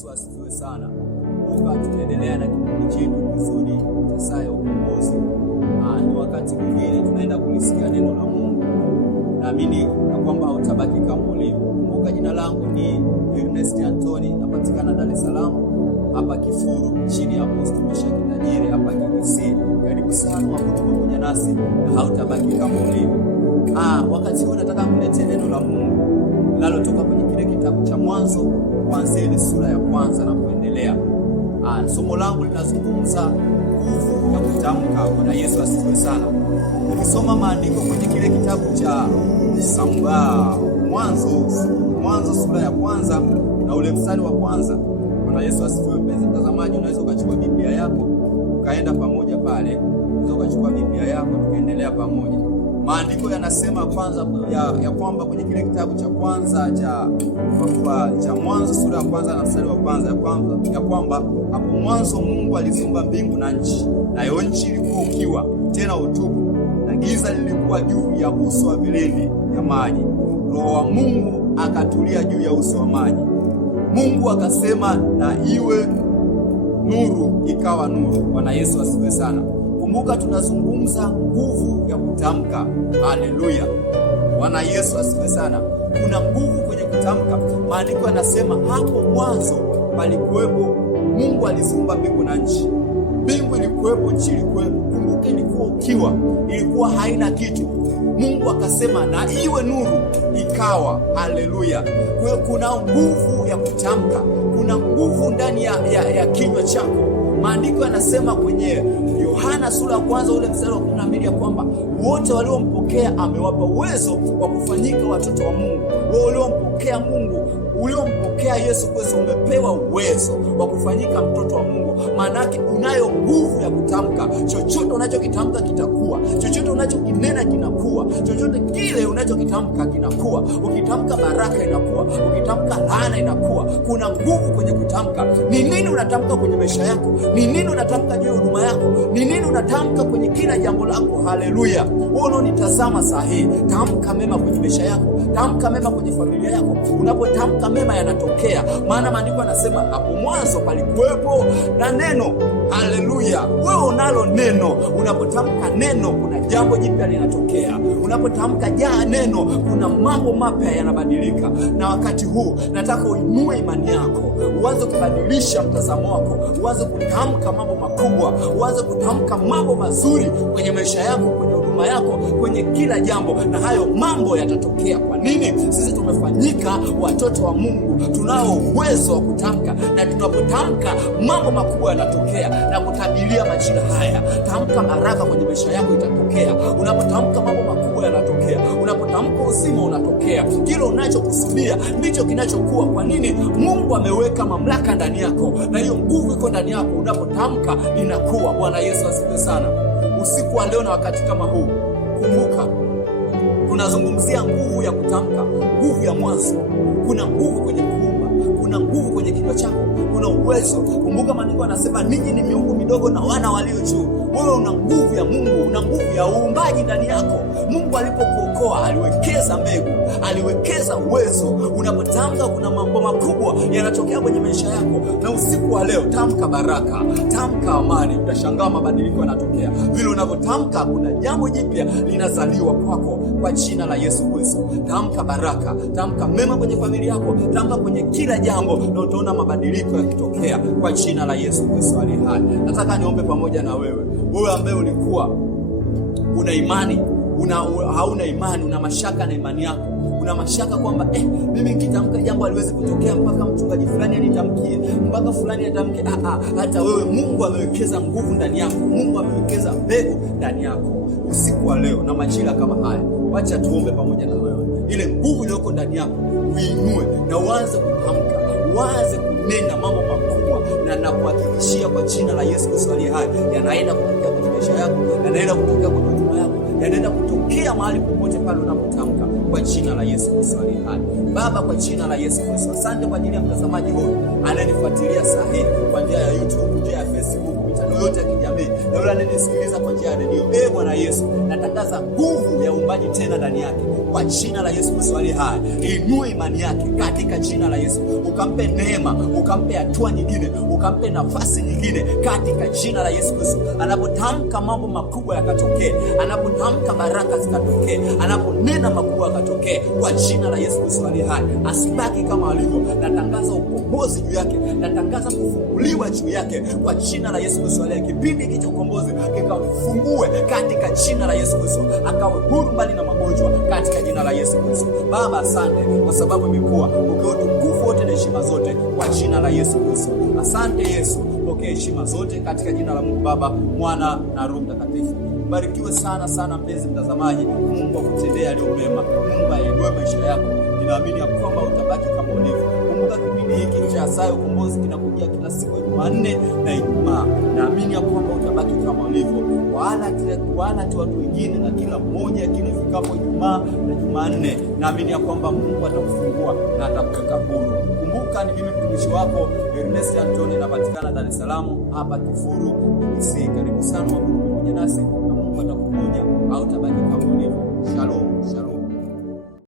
Yesu asifiwe sana. Kumbuka tunaendelea na kipindi chetu kizuri cha saa ya ukombozi. Ni wakati mwingine tunaenda kulisikia neno la Mungu. Naamini na kwamba hautabaki kama ulivyo. Kumbuka jina langu ni Ernest Anthony, napatikana Dar es Salaam hapa Kifuru chini ya Apostle Meshaki Tajiri hapa KBC. Karibu sana wapo pamoja nasi na hautabaki kama ulivyo. Wakati huu nataka kuletea neno la Mungu linalotoka kwenye kile kitabu cha Mwanzo kuanzia ile sura ya kwanza na kuendelea. Somo langu linazungumza nguvu ya kutamka. Bwana Yesu asifiwe sana. Ukisoma maandiko kwenye kile kitabu cha Mwanzo sura ya kwanza na ule mstari wa kwanza. Bwana Yesu asifiwe. Mpenzi mtazamaji, unaweza ukachukua Biblia yako ukaenda pamoja pale. Unaweza ukachukua Biblia yako tukaendelea pamoja. Maandiko yanasema kwanza ya kwamba kwenye kile kitabu cha kwanza cha Mwanzo sura ya kwanza na mstari wa kwanza ya kwamba hapo mwanzo Mungu aliziumba mbingu na nchi, nayo nchi ilikuwa ukiwa tena utupu, na giza lilikuwa juu ya uso wa vilindi ya maji. Roho wa Mungu akatulia juu ya uso wa maji. Mungu akasema, na iwe nuru, ikawa nuru. Bwana Yesu asifiwe sana. Kumbuka tunazungumza nguvu ya kutamka. Haleluya. Bwana Yesu asifiwe sana. Kuna nguvu kwenye kutamka. Maandiko yanasema hapo mwanzo palikuwepo, Mungu aliziumba mbingu na nchi. Mbingu ilikuwepo, nchi ilikuwepo. Kumbuka ilikuwa ukiwa, ilikuwa haina kitu. Mungu akasema, na iwe nuru, ikawa. Haleluya. Kwa hiyo kuna nguvu ya kutamka. Kuna nguvu ndani ya kinywa chako. Maandiko yanasema kwenye Yohana sura ya kwanza ule mstari wa 12 ya kwamba wote waliompokea amewapa uwezo wa kufanyika watoto wa Mungu. Wewe uliompokea Mungu, uliompokea Yesu Kristo, umepewa uwezo wa kufanyika mtoto wa Mungu. Maana yake unayo nguvu ya kutamka. Chochote unachokitamka kitakuwa. Chochote unachokinena kinakuwa. Chochote kile unachokitamka kinakuwa. Ukitamka baraka inakuwa. Ukitamka laana inakuwa. Kuna nguvu kwenye kutamka. Ni nini unatamka kwenye maisha yako? Ni nini unatamka juu ya huduma yako? Ni nini unatamka kwenye kila jambo lako? Haleluya. Wewe unaonitazama saa hii, tamka mema kwenye maisha yako. Tamka mema kwenye familia yako. Unapotamka mema yanatokea. Maana maandiko yanasema hapo mwanzo palikuwepo na neno. Haleluya. Wewe unalo neno. Unapotamka neno kuna jambo jipya linatokea. Unapotamka neno kuna mambo mapya yanabadilika. Na wakati huu nataka uinue imani yako. Uanze kubadilisha mtazamo wako. Uanze kutamka mambo makubwa. Uanze kutamka mambo mazuri kwenye maisha yako, kwenye huduma yako, kwenye kila jambo, na hayo mambo yatatokea. Kwa nini? Sisi tumefanyika watoto wa Mungu. Tunao uwezo wa kutamka, na tunapotamka mambo makubwa yanatokea. Na kutabiria majira haya, tamka baraka kwenye maisha yako itatokea. Unapotamka mambo makubwa yanatokea. Unapotamka uzima unatokea. Kile unachokusudia ndicho kinachokuwa. Kwa nini? Mungu ameweka mamlaka ndani yako, na hiyo nguvu iko ndani yako. Unapotamka inakuwa. Bwana Yesu asifiwe sana. Usiku wa leo na wakati kama huu, kumbuka tunazungumzia nguvu ya kutamka, nguvu ya mwanzo. Kuna nguvu kwenye kuumba, kuna nguvu kwenye kinywa chako, kuna uwezo. Kumbuka maandiko yanasema ninyi ni miungu midogo na wana walio juu. Wewe una nguvu ya Mungu, una nguvu ya uumbaji ndani yako. Mungu alipokuokoa aliwekeza mbegu, aliwekeza uwezo. Unapotamka kuna mambo makubwa yanatokea kwenye maisha yako. Na usiku wa leo tamka baraka, tamka amani, utashangaa mabadiliko yanatokea. Vile unavyotamka kuna jambo jipya linazaliwa kwako kwa jina la Yesu Kristo. Tamka baraka, tamka mema kwenye familia yako, tamka kwenye kila jambo, na utaona mabadiliko yakitokea kwa jina la Yesu Kristo aliye hai. Nataka niombe pamoja na wewe. Wewe ambaye ulikuwa una imani, hauna imani, una mashaka na imani yako. Una mashaka kwamba mimi nikitamka jambo haliwezi kutokea, mpaka mchungaji fulani anitamkie, mpaka fulani atamke. Hata wewe Mungu amewekeza nguvu ndani yako. Mungu amewekeza mbegu ndani yako. Usiku wa leo na majira kama haya, wacha tuombe pamoja na wewe. Ile nguvu iliyoko ndani yako uinue na uanze kutamka, uanze kunena mambo makubwa, na nakuhakikishia kwa jina la Yesu Kristo aliye hai, yanaenda kutokea kwenye maisha yako, yanaenda kutokea kwenye huduma yako, yanaenda kutokea mahali popote pale unapotamka kwa jina la Yesu Kristo aliye hai. Baba, kwa jina la Yesu Kristo, asante kwa ajili ya mtazamaji huyu anayenifuatilia saa hii kwa njia ya YouTube, njia ya Facebook, mitandao yote ya kijamii, na yule anayenisikiliza kwa njia ya redio. Bwana Yesu, natangaza nguvu ya uumbaji tena ndani yake kwa jina la Yesu Kristo aliye hai. Inua imani yake katika jina la Yesu. ukampe neema, ukampe hatua nyingine, ukampe nafasi nyingine katika jina la Yesu Kristo. Anapotamka mambo makubwa yakatokee, anapotamka baraka zikatokee, anaponena makubwa yakatokee kwa jina la Yesu Kristo aliye hai. Asibaki kama alivyo. Natangaza ukombozi juu yake, natangaza kufunguliwa juu yake kwa jina la Yesu Kristo aliye hai. Kipindi hiki cha ukombozi kikafungue katika jina la Yesu Kristo, akawe huru mbali na magonjwa katika jina la Yesu Kristo. Baba, asante kwa sababu imekuwa ukiwa utukufu wote na heshima zote kwa jina la Yesu Kristo. Asante Yesu, pokea heshima zote katika jina la Mungu Baba, Mwana na Roho Mtakatifu. Barikiwe sana sana mpenzi mtazamaji. Mungu akutendee yaliyo mema. Mungu ainue maisha yako. Ninaamini ya kwamba utabaki kama ulivyo. Kumbuka kipindi hiki cha Saa ya Ukombozi kinakuja kila siku ya Jumanne na Ijumaa. Naamini ya kwamba utabaki kama ulivyo. Wala tu watu wengine na kila mmoja kile ifikapo Ijumaa na Jumanne, naamini ya kwamba Mungu atakufungua na atakuweka huru. Kumbuka ni mimi mtumishi wako Ernest Anthony, napatikana Dar es Salaam hapa Kifuru DC. Karibu sana pamoja nasi na Mungu atakuponya au utabaki kama ulivyo. Shalom.